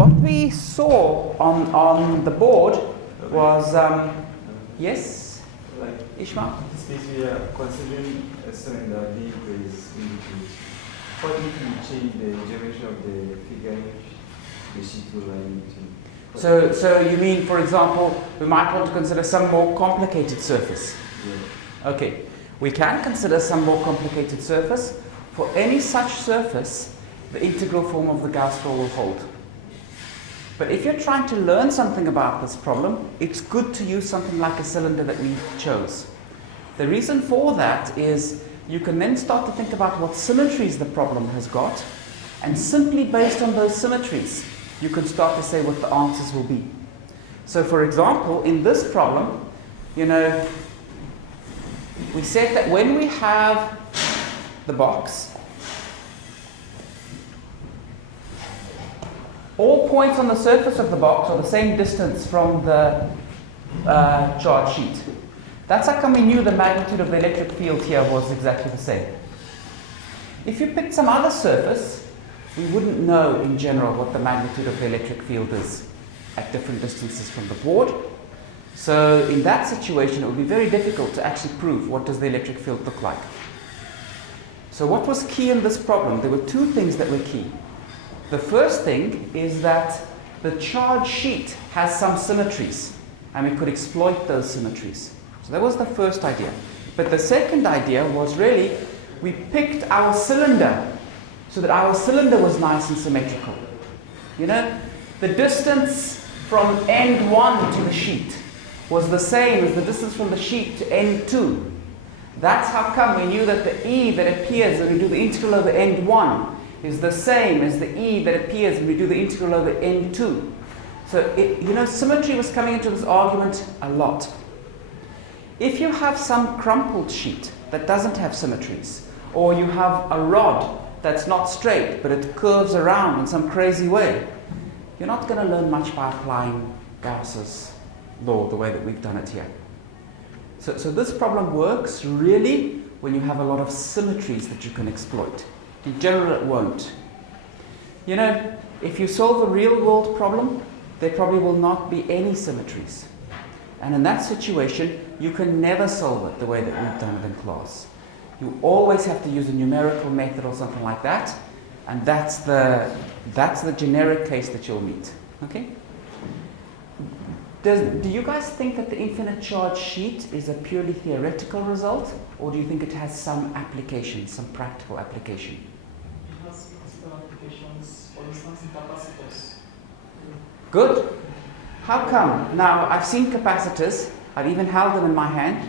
what we saw on the board was, yes, like Ishmael? this we are considering a cylinder D is what if you change the geometry of the figure the sheet will line to? So you mean, for example, we might want to consider some more complicated surface? Yeah. Okay, we can consider some more complicated surface. For any such surface, the integral form of the Gauss Law will hold. But if you're trying to learn something about this problem, it's good to use something like a cylinder that we chose. The reason for that is you can then start to think about what symmetries the problem has got, and simply based on those symmetries, you can start to say what the answers will be. So for example, in this problem, you know, we said that when we have the box, all points on the surface of the box are the same distance from the charge sheet. That's how come we knew the magnitude of the electric field here was exactly the same. If you picked some other surface, we wouldn't know in general what the magnitude of the electric field is at different distances from the board. So in that situation, it would be very difficult to actually prove what does the electric field look like. So what was key in this problem? There were two things that were key. The first thing is that the charge sheet has some symmetries, and we could exploit those symmetries. So that was the first idea. But the second idea was really, we picked our cylinder so that our cylinder was nice and symmetrical. You know, the distance from end 1 to the sheet was the same as the distance from the sheet to end 2. That's how come we knew that the E that appears when we do the integral over end 1 is the same as the E that appears when we do the integral over end 2. So, you know, symmetry was coming into this argument a lot. If you have some crumpled sheet that doesn't have symmetries, or you have a rod that's not straight, but it curves around in some crazy way, you're not going to learn much by applying Gauss's law the way that we've done it here. So this problem works really when you have a lot of symmetries that you can exploit. In general, it won't. You know, if you solve a real-world problem, there probably will not be any symmetries. And in that situation, you can never solve it the way that we've done it in class. You always have to use a numerical method or something like that, and that's the generic case that you'll meet. Okay? Do you guys think that the infinite charge sheet is a purely theoretical result, or do you think it has some application, some practical application? It has practical applications, for instance, in capacitors. Good. How come? Now, I've seen capacitors, I've even held them in my hand.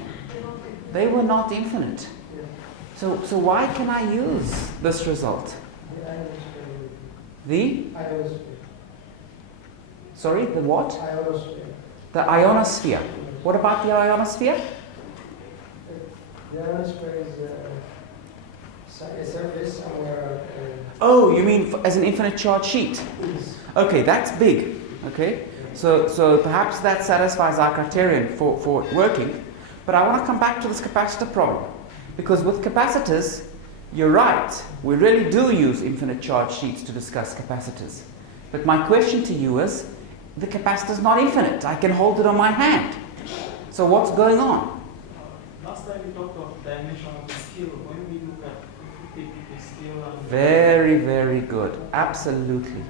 They were not infinite. So why can I use this result? The? Sorry, the what? The ionosphere. What about the ionosphere? The ionosphere is a surface somewhere. Oh, you mean as an infinite charge sheet? Yes. Okay, that's big. Okay, so perhaps that satisfies our criterion for it working. But I want to come back to this capacitor problem. Because with capacitors, you're right, we really do use infinite charge sheets to discuss capacitors. But my question to you is, the capacitor's not infinite. I can hold it on my hand. So what's going on? Last time we talked about dimension of the scale. When we look at if we take the scale and Very, very good. Absolutely.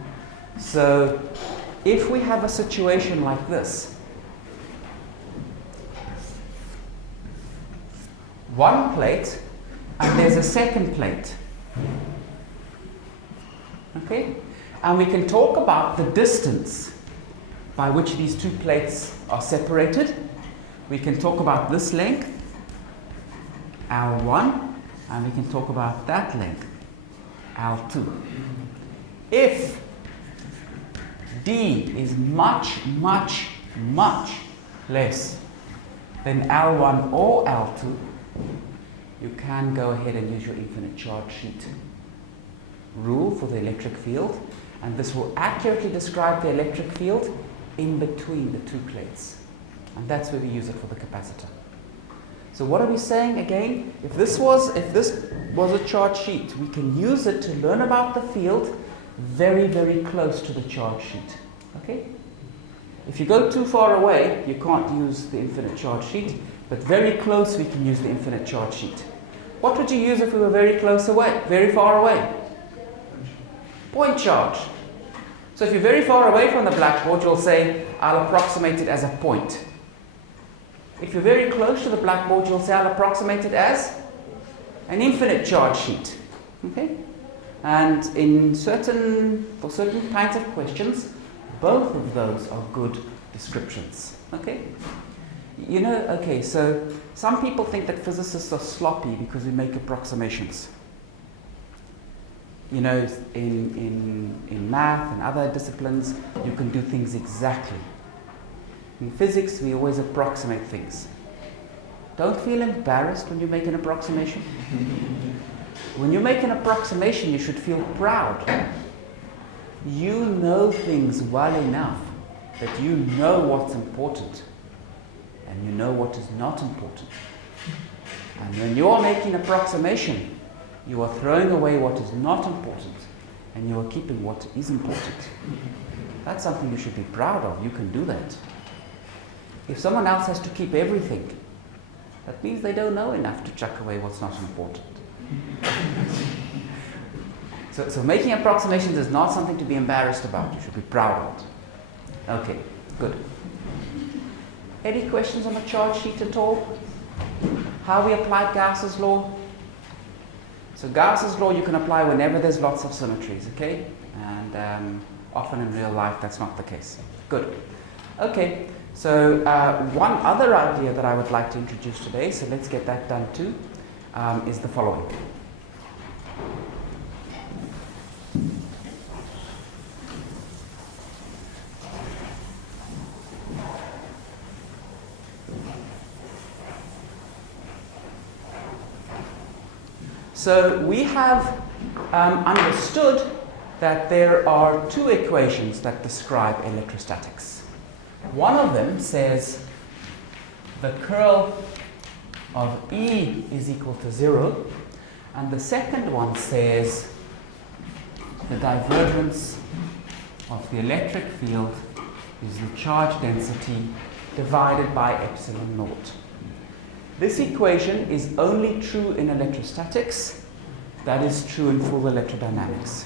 So if we have a situation like this, one plate and there's a second plate. Okay? And we can talk about the distance by which these two plates are separated. We can talk about this length, L1, and we can talk about that length, L2. If D is much, much, much less than L1 or L2, you can go ahead and use your infinite charge sheet rule for the electric field, and this will accurately describe the electric field in between the two plates. And that's where we use it for the capacitor. So what are we saying again? If this was a charge sheet, we can use it to learn about the field very, very close to the charge sheet. Okay? If you go too far away, you can't use the infinite charge sheet, but very close we can use the infinite charge sheet. What would you use if we were very close away, very far away? Point charge. So if you're very far away from the blackboard, you'll say, I'll approximate it as a point. If you're very close to the blackboard, you'll say, I'll approximate it as an infinite charge sheet. Okay? And for certain kinds of questions, both of those are good descriptions. Okay? Okay, so some people think that physicists are sloppy because we make approximations. In math and other disciplines, you can do things exactly. In physics, we always approximate things. Don't feel embarrassed when you make an approximation. When you make an approximation, you should feel proud. You know things well enough that you know what's important and you know what is not important. And when you are making an approximation, you are throwing away what is not important and you are keeping what is important. That's something you should be proud of. You can do that. If someone else has to keep everything, that means they don't know enough to chuck away what's not important. So making approximations is not something to be embarrassed about. You should be proud of it. Okay, good. Any questions on the charge sheet at all? How we applied Gauss's law? So Gauss's law you can apply whenever there's lots of symmetries, okay? And often in real life that's not the case. Good. Okay, so one other idea that I would like to introduce today, so let's get that done too, is the following. So we have understood that there are two equations that describe electrostatics. One of them says the curl of E is equal to 0, and the second one says the divergence of the electric field is the charge density divided by epsilon naught. This equation is only true in electrostatics. That is true in full electrodynamics.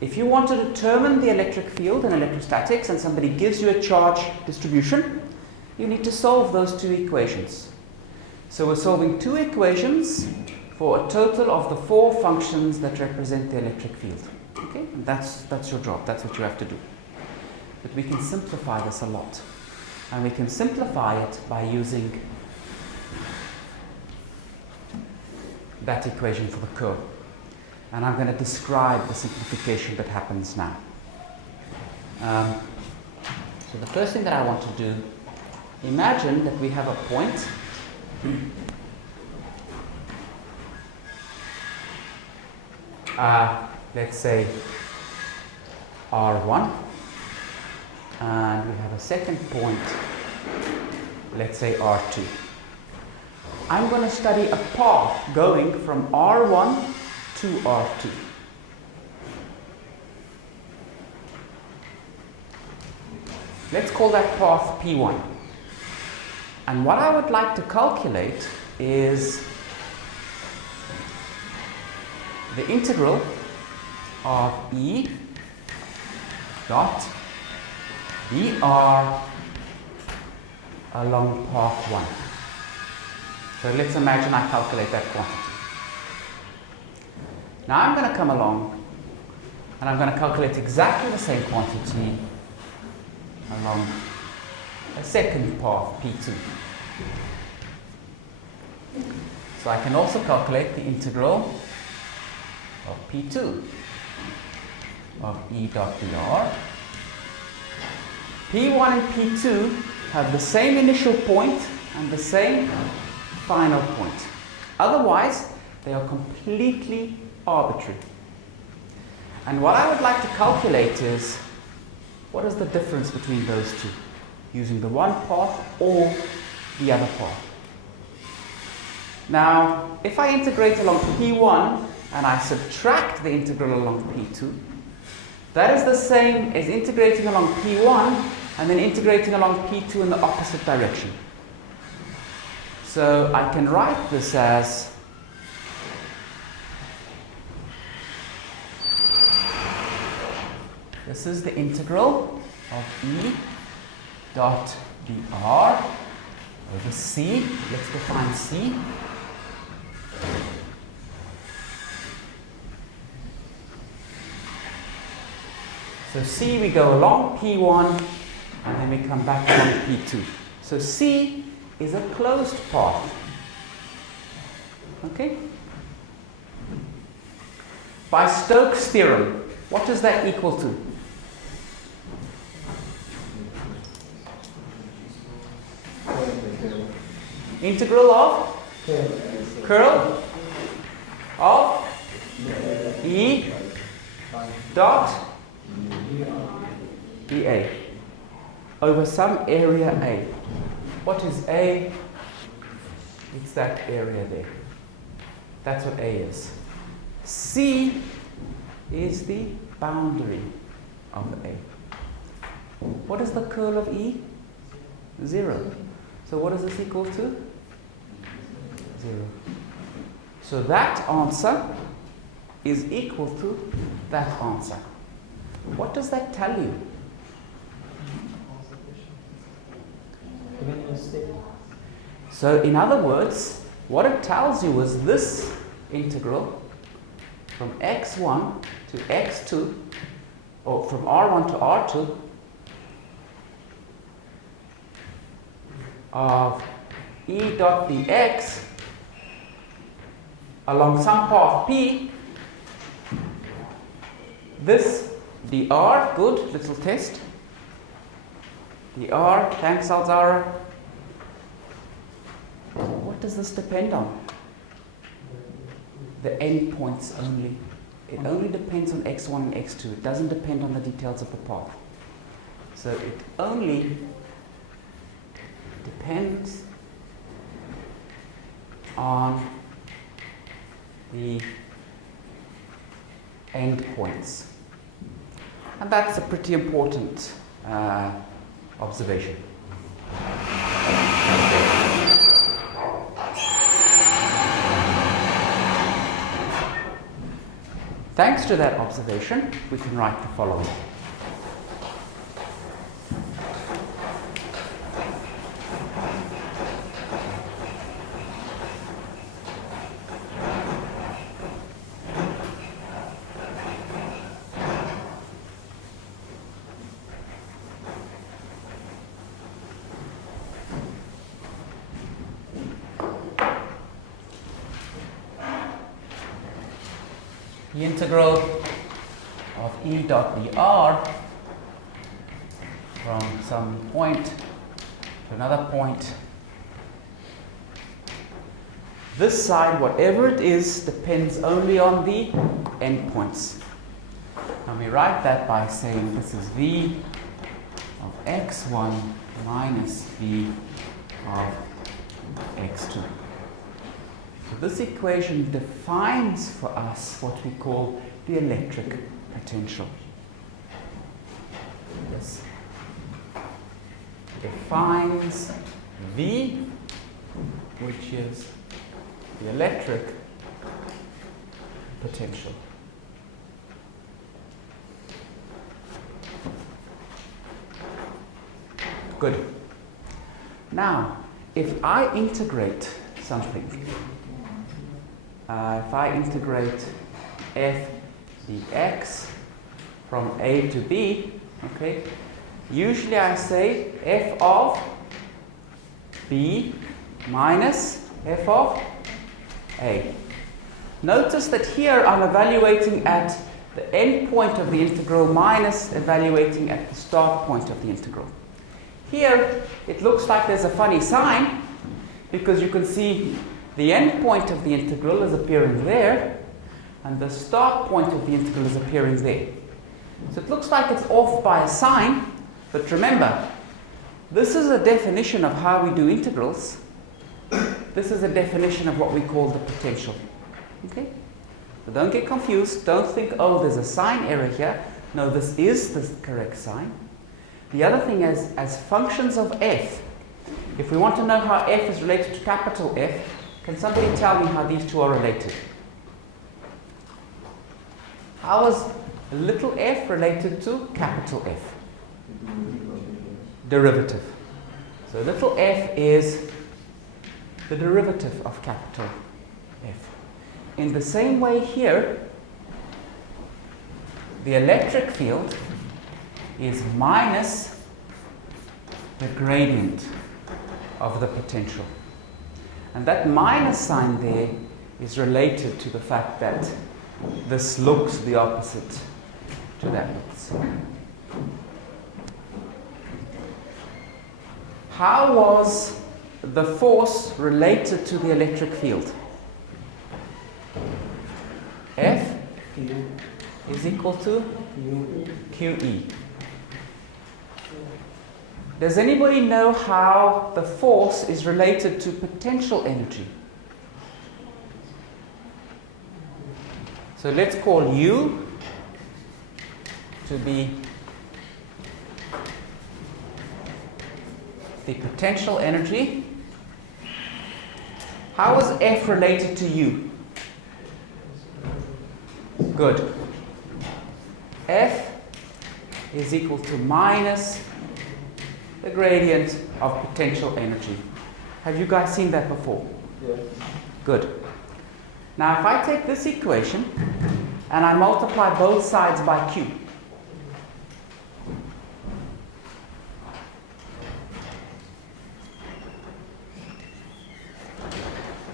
If you want to determine the electric field in electrostatics and somebody gives you a charge distribution, you need to solve those two equations. So we're solving two equations for a total of the four functions that represent the electric field. Okay? And that's your job. That's what you have to do. But we can simplify this a lot. And we can simplify it by using that equation for the curl. And I'm going to describe the simplification that happens now. So the first thing that I want to do, imagine that we have a point let's say R1, and we have a second point, let's say R2. I'm going to study a path going from R1 to R2. Let's call that path P1. And what I would like to calculate is the integral of E dot dr along path 1. So let's imagine I calculate that quantity. Now I'm going to come along and I'm going to calculate exactly the same quantity along a second path, P2. So I can also calculate the integral of P2 of E dot dr. P1 and P2 have the same initial point and the same final point. Otherwise, they are completely arbitrary. And what I would like to calculate is, what is the difference between those two, using the one path or the other path? Now, if I integrate along P1 and I subtract the integral along P2, That is the same as integrating along P1 and then integrating along P2 in the opposite direction. So I can write this as this is the integral of E dot dr over C. Let's define C. So C, we go along P1 and then we come back along P2. So C is a closed path. Okay? By Stokes' theorem, what does that equal to? Integral of curl of E dot dA over some area A. What is A? It's that area there. That's what A is. C is the boundary of A. What is the curl of E? 0. So what is this equal to? 0. So that answer is equal to that answer. What does that tell you? So in other words, what it tells you is this integral from x1 to x2, or from r1 to r2, of E dot dx along some path P, this dr, good, little test, dr, thanks Alzara. What does this depend on? The endpoints only. It only depends on x1 and x2. It doesn't depend on the details of the path. So it only depends on the endpoints. And that's a pretty important observation. Thanks to that observation, we can write the following. The integral of E dot dr from some point to another point. This side, whatever it is, depends only on the endpoints. And we write that by saying this is V of x1 minus V of x2. So this equation defines for us what we call the electric potential. Yes. Defines V, which is the electric potential. Good. Now, if I integrate something, if I integrate f dx from a to b, okay, usually I say f of b minus f of a. Notice that here I'm evaluating at the end point of the integral minus evaluating at the start point of the integral. Here it looks like there's a funny sign because you can see the end point of the integral is appearing there and the start point of the integral is appearing there. So it looks like it's off by a sign, but remember, this is a definition of how we do integrals. This is a definition of what we call the potential. Okay? So don't get confused. Don't think, oh, there's a sign error here. No, this is the correct sign. The other thing is, as functions of f, if we want to know how f is related to capital F, can somebody tell me how these two are related? How is little f related to capital F? Derivative. So little f is the derivative of capital F. In the same way here, the electric field is minus the gradient of the potential. And that minus sign there is related to the fact that this looks the opposite to that. How was the force related to the electric field? F is equal to QE. Does anybody know how the force is related to potential energy? So let's call U to be the potential energy. How is F related to U? Good. F is equal to minus the gradient of potential energy. Have you guys seen that before? Yeah. Good. Now if I take this equation and I multiply both sides by Q,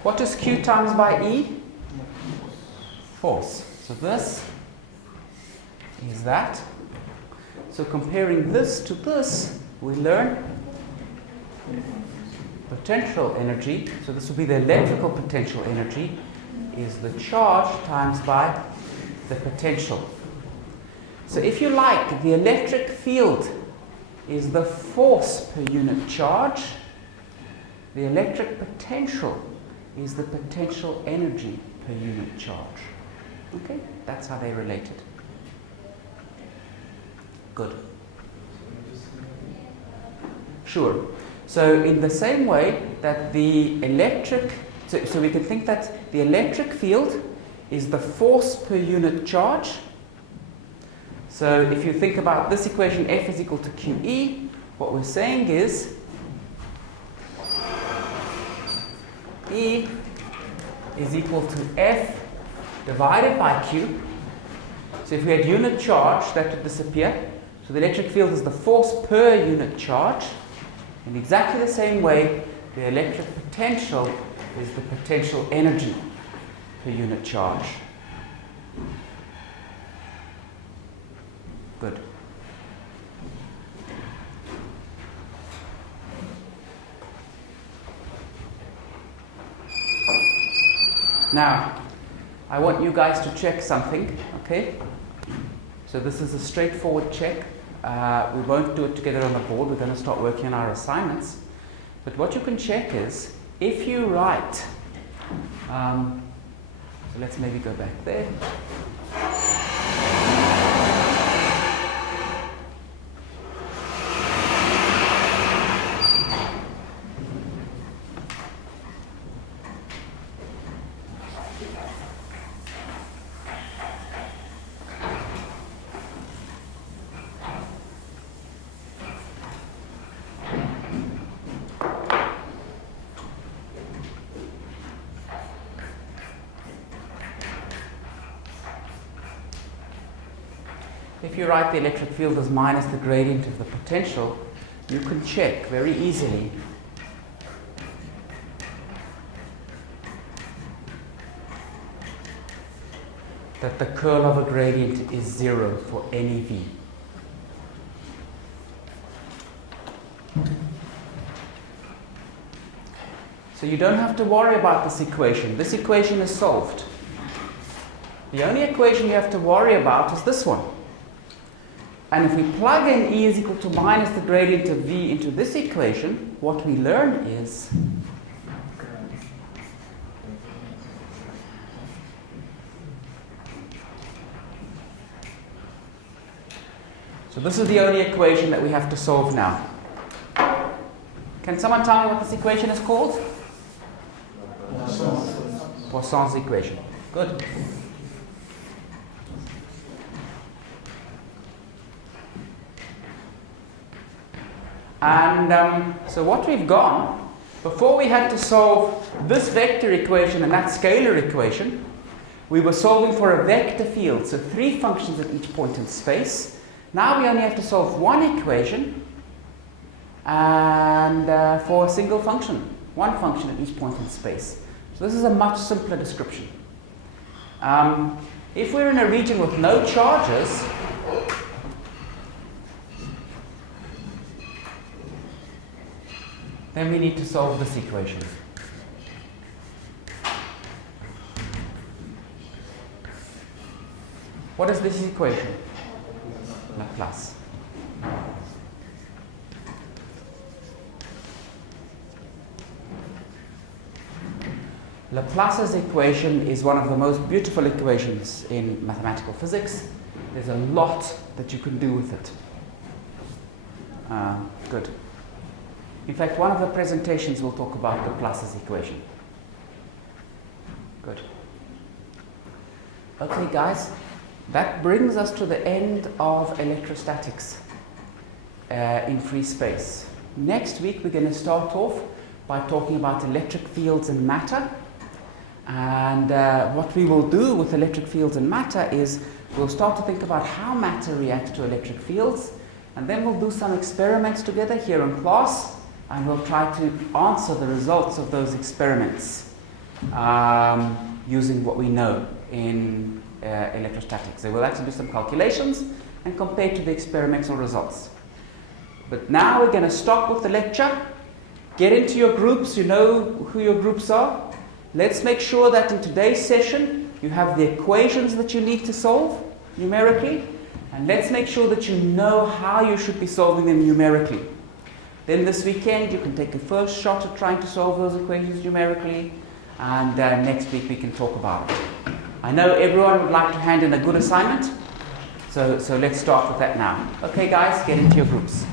what is Q times by E? Force. So this is that. So comparing this to this, we learn potential energy. So this will be the electrical potential energy is the charge times by the potential. So if you like, the electric field is the force per unit charge. The electric potential is the potential energy per unit charge. Okay, that's how they're related. Good. Sure. So in the same way that the electric, so we can think that the electric field is the force per unit charge. So if you think about this equation, F is equal to QE, what we're saying is E is equal to F divided by Q. So if we had unit charge, that would disappear. So the electric field is the force per unit charge. In exactly the same way, the electric potential is the potential energy per unit charge. Good. Now, I want you guys to check something, okay? So this is a straightforward check. We won't do it together on the board. We're going to start working on our assignments. But what you can check is, if you write, so let's maybe go back there. If you write the electric field as minus the gradient of the potential, you can check very easily that the curl of a gradient is 0 for any V. So you don't have to worry about this equation. This equation is solved. The only equation you have to worry about is this one. And if we plug in E is equal to minus the gradient of V into this equation, what we learn is So this is the only equation that we have to solve now. Can someone tell me what this equation is called? Poisson's equation. Good. And so what we've gone, before we had to solve this vector equation and that scalar equation, we were solving for a vector field, so 3 functions at each point in space. Now we only have to solve one equation and for a single function, one function at each point in space. So this is a much simpler description. If we're in a region with no charges, then we need to solve this equation. What is this equation? Laplace. Laplace's equation is one of the most beautiful equations in mathematical physics. There's a lot that you can do with it. Good. In fact, one of the presentations will talk about Laplace's equation. Good. Okay, guys, that brings us to the end of electrostatics in free space. Next week, we're going to start off by talking about electric fields and matter. And what we will do with electric fields and matter is we'll start to think about how matter reacts to electric fields, and then we'll do some experiments together here in class, and we'll try to answer the results of those experiments using what we know in electrostatics. So we'll actually do some calculations and compare to the experimental results. But now we're going to stop with the lecture, get into your groups, you know who your groups are. Let's make sure that in today's session you have the equations that you need to solve numerically, and let's make sure that you know how you should be solving them numerically. Then this weekend you can take a first shot at trying to solve those equations numerically, and next week we can talk about it. I know everyone would like to hand in a good assignment, so let's start with that now. Okay guys, get into your groups.